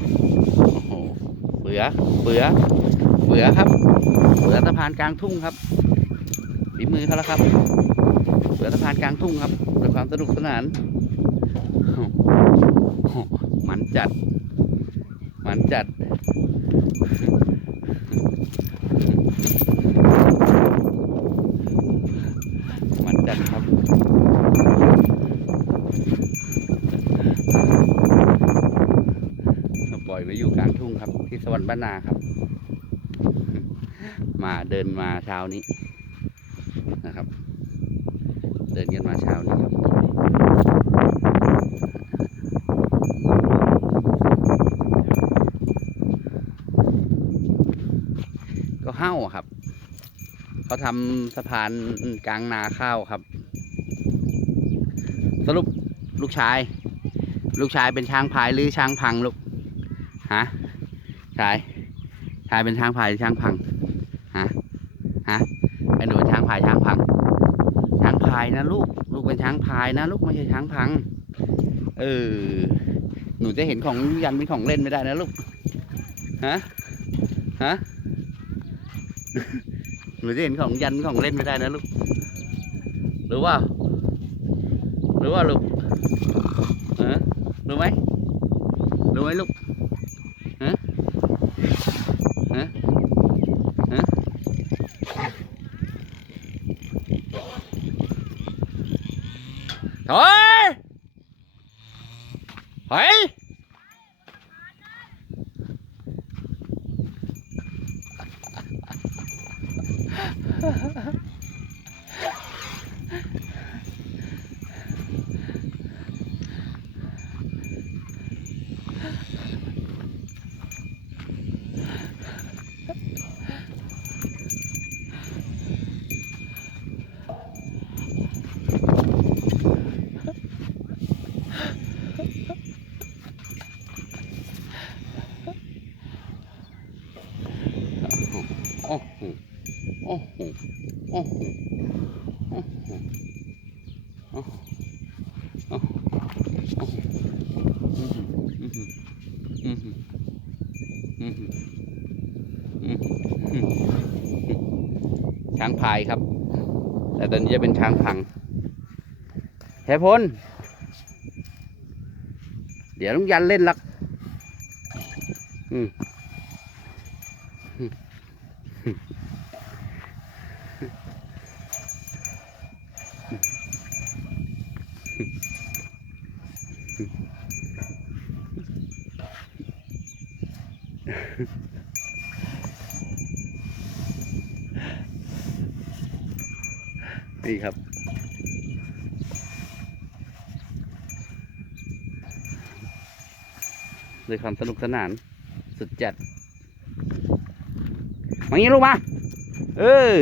โอ้โหเบือเบือเบือครับเบือสะพานกลางทุ่งครับฝีมือเขาแล้วครับเบือสะพานกลางทุ่งครับด้วยความสนุกสนานโอ้โหมันจัด มันจัด มันจัดครับ ปล่อยไว้อยู่กลางทุ่ง ครับ ที่สวรรค์บ้านนาครับ มาเดินมาเช้านี้นะครับ เดินกันมาเช้านี้ครับก็เฮ้าครับ เขาทำสะพานกลางนาข้าวครับ สรุปลูกชาย ลูกชายเป็นช้างพายหรือช้างพังลูก ฮะ ชายชายเป็นช้างพายช้างพังฮะฮะไอ้หนูช้างพายช้างพัง ช้างพายนะลูก ลูกเป็นช้างพายนะลูกไม่ใช่ช้างพัง เออหนูจะเห็นของยันเป็นของเล่นไม่ได้นะลูกฮะฮะหนูจะเห็นของยันเป็นของเล่นไม่ได้นะลูกหรือว่าหรือว่าลูกฮะรู้ไหมรู้ไหมลูก ฮะ ฮะ ฮะ ถอยถอยโอ้โหโอ้โหโอ้โหโอ้โหโอ้โหโอ้โหโอ้โหอื้อหืออื้อหืออื้อหืออื้อหืออื้อหือช้างพายครับ แต่ตอนนี้จะเป็นช้างพังแทพลเดี๋ยวลุงยันเล่นลักอืม นี่ครับ ด้วยความสนุกสนานสุดจัด มางี้ลูกมา เออ